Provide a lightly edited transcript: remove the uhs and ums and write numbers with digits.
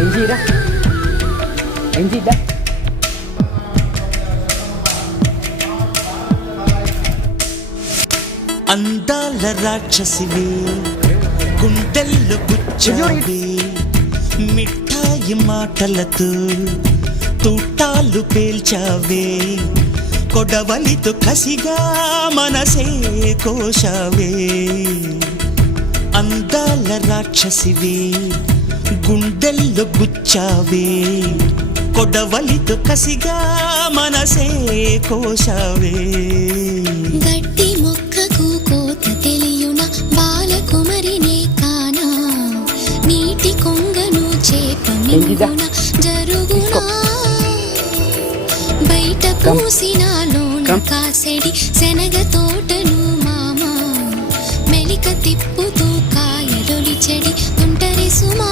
ఎంజీరా ఎంజీదా అందాల రాక్షసివే గుండెల్లో గుచ్చావే మిఠాయి మాటలతో తూటాలు పేల్చావే కొడవలితో కసిగా మనసే కోశావే అందాల రాక్షసివే గుండెల్లో గుచ్చావే కొడవలితో కసిగా మనసే కోశావే గట్టి మొక్కకు కోత తెలియున బాలకుమరినే కానా నీటి కొంగను చేప మింగున జరుగునా బయట పూసినాలోన కాసెడి శనగ తోటను మామా మెలిక తిప్పుతూ కాయలొలి చెడి తుంటరి సుమా